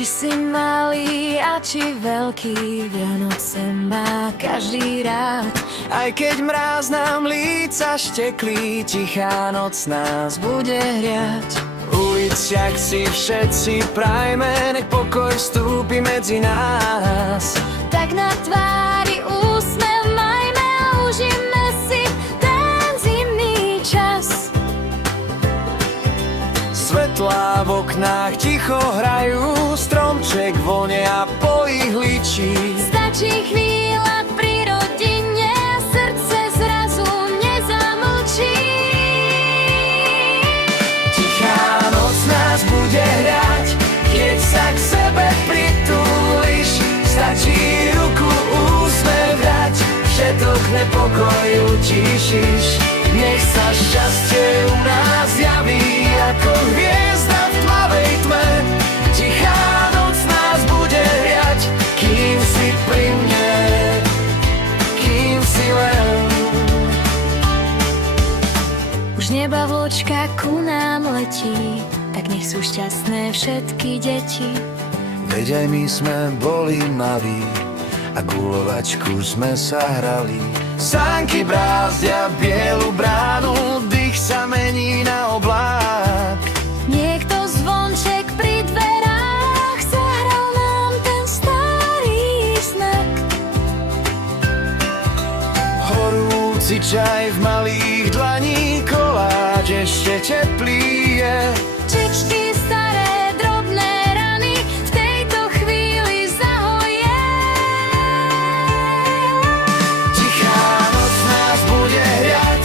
Či si malý a či veľký, Vianoce má každý rád. Aj keď mráz nám líca šteklí, tichá noc nás bude hriať. V uliciach si všetci prajme, nech pokoj vstúpi medzi nás. Tak na tvári úsmev majme a užijme si ten zimný čas. Svetlá v oknách ticho hrajú, stromček vonie a po ich líčí. Stačí chvíľa pri rodine a srdce zrazu nezamlčí. Tichá noc nás bude hrať, keď sa k sebe pritúliš. Stačí ruku úsmev dať, všetok nepokoj utišíš. Nech sa šťastie u nás javí ako hviezda v tmavej tme. Tichá noc nás bude hriať, kým si pri mne, kým si len. Už neba vločka ku nám letí, tak nech sú šťastné všetky deti. Veď aj my sme boli malí a guľovačku sme sa hrali. Sánky brázdia bielu bránu, dých sa mení na oblák. Niekto zvonček pri dverách zahral nám ten starý znak. Horúci čaj v malých dlaní, koláč ešte teplý je. Čičky staré drobné rany v tejto chvíli zahoje. Tichá noc nás bude hriať,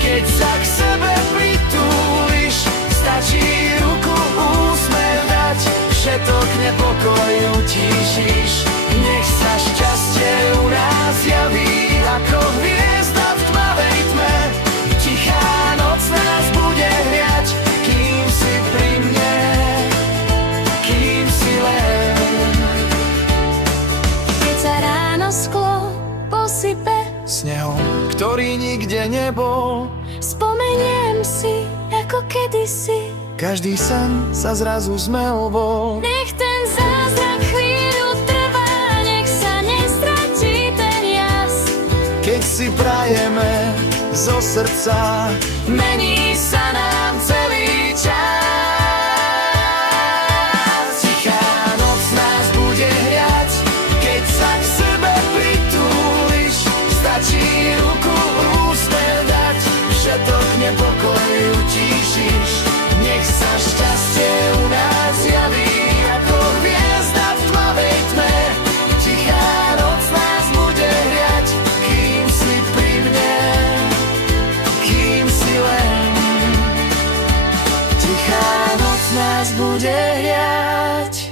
keď sa k sebe pritúliš. Stačí ruku úsmev dať, všetok nepokoj utíšiš. Nech sa šťastie u nás javí ako hviezda v tmavej tme. Tichá noc nás bude hriať, kým si pri mne, kým si len. Keď sa ráno sklo posype, Snehom, ktorý nikde nebol, spomeniem si, ako kedysi. každý sen sa zrazu zmel bol. Nech ten zázrak chvíľu trvá, nech sa nestratí ten jas. Keď si prajeme zo srdca, mení sa nám celý čas. Tichá noc nás bude hriať, keď sa k sebe pritúliš. Stačí ruku úsmev dať, všetok nepokoj utíšiš. Nech sa šťastie u nás javí ako hviezda v tmavej tme. Tichá noc nás bude hriať, kým si pri mne, kým si len. Tichá noc nás bude hriať.